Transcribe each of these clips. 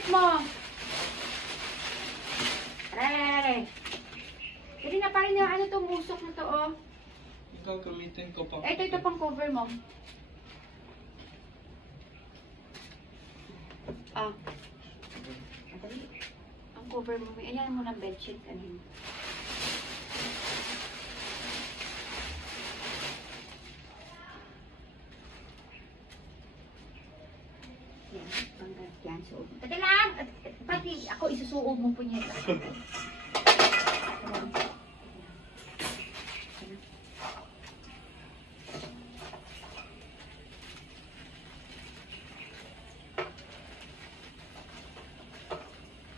brief mo. Aray, Hindi na pa rin yung ano to, musok na to, oh. Ikaw gamitin ko pa. Ito, ito pang cover mo. Ah. Ang cover mo. Ayan mo ng bedsheet kanina. Yan, Teka lang! At- at- Pati ako isusuog mo po niya.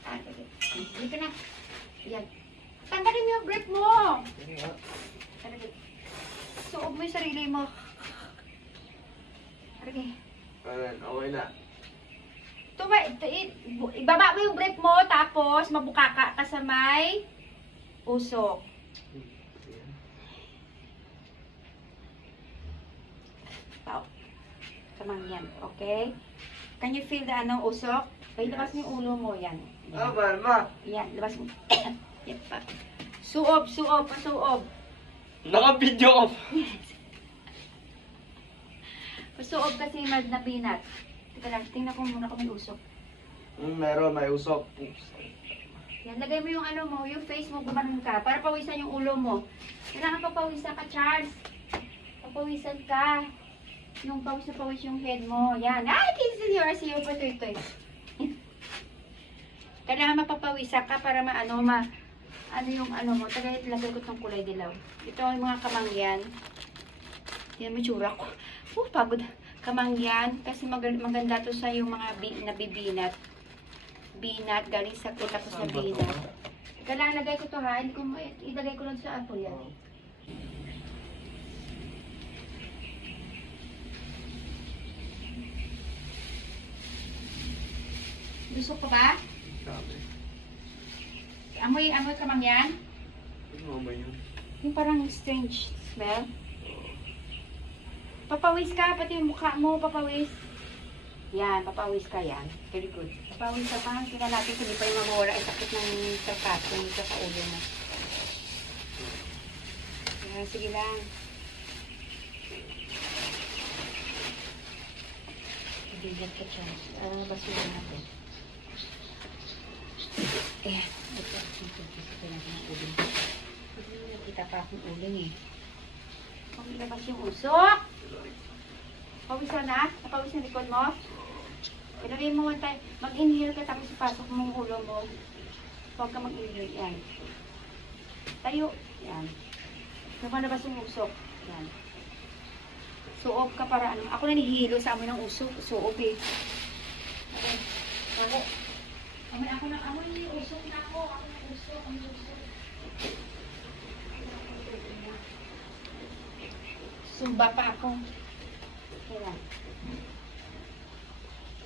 Ah, sige. Dito na. Yan. Tanggalin mo yung grip mo! Suog mo yung sarili mo. Sige. Ayan, okay na. Tuma, ibaba mo yung brief mo, tapos mabuka ka sa may usok. Tao. Kamang yan, okay? Can you feel the ano, usok? Ay, labas mo yung ulo mo, yan. Ah, Balma. Yan, labas mo. yan pa. Suob, suob, pasuob. Naka-video ko. Pasuob kasi mag na pinat. Teka lang, tingnan ko muna kung may usok. Mm, meron, may usok. Yan, lagay mo yung ano mo, yung face mo, gumanon ka, para pawisan yung ulo mo. Kailangan papawisan ka, Charles. Papawisan ka. Yung pawis na pawis yung head mo. Yan. Ay, kiss in your RCO pa ito, ito. Kailangan mapapawisan ka para maano, ma, ano yung ano mo. Tagay, lagay ko tong kulay dilaw. Ito yung mga kamangyan. Yan, may tsura ko. Oh, pagod. Kamangyan. Kasi mag- maganda to sa yung mga bi- nabibinat. Binat, galing sa kita ko sa binat. Kailangan lagay ko to ha. Hindi ko, ilagay ko lang sa apo yan. Gusto ko ba? Sabi. Amoy, amoy kamangyan? Ano ba yun? Yung parang strange smell. Papawis ka, pati yung mukha mo, papawis. Yan, papawis ka yan. Very good. Papawis ka pa, tingnan natin kung di pa yung mawawala yung sakit ng sarkaso dito sa ulo mo. Yan, sige lang. Bigyan ka chance. Ah, basura natin. Ayan, ito. Ito, ito ulo. Hindi mo nakita pa akong uling eh. Pagilabas yung usok. Pawisan na? Napawis ang likod mo? Ilagay mo one time. Mag-inhale ka tapos ipasok mo yung ulo mo. Huwag ka mag-inhale. Yan. Tayo. Yan. Lumalabas yung usok. Yan. Suob ka para ano. Ako nanihilo sa amoy ng usok. Suob eh. Okay. Ako. Amoy ako na amoy yung usok na ako. Ako ng usok. Amoy usok. Sumba pa ako. Kailan?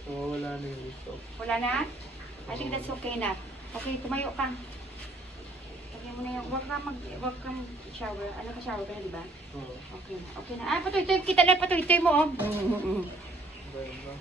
Oo, wala na yung usok. Wala na? I think that's okay na. Okay, tumayo ka. Okay mo na yung, wag ka mag, wag kang shower. Ano ka shower ka na, di ba? Oo. Okay na, okay na. Ah, patoy, toy, kita na, patoy, toy mo, oh. Balma.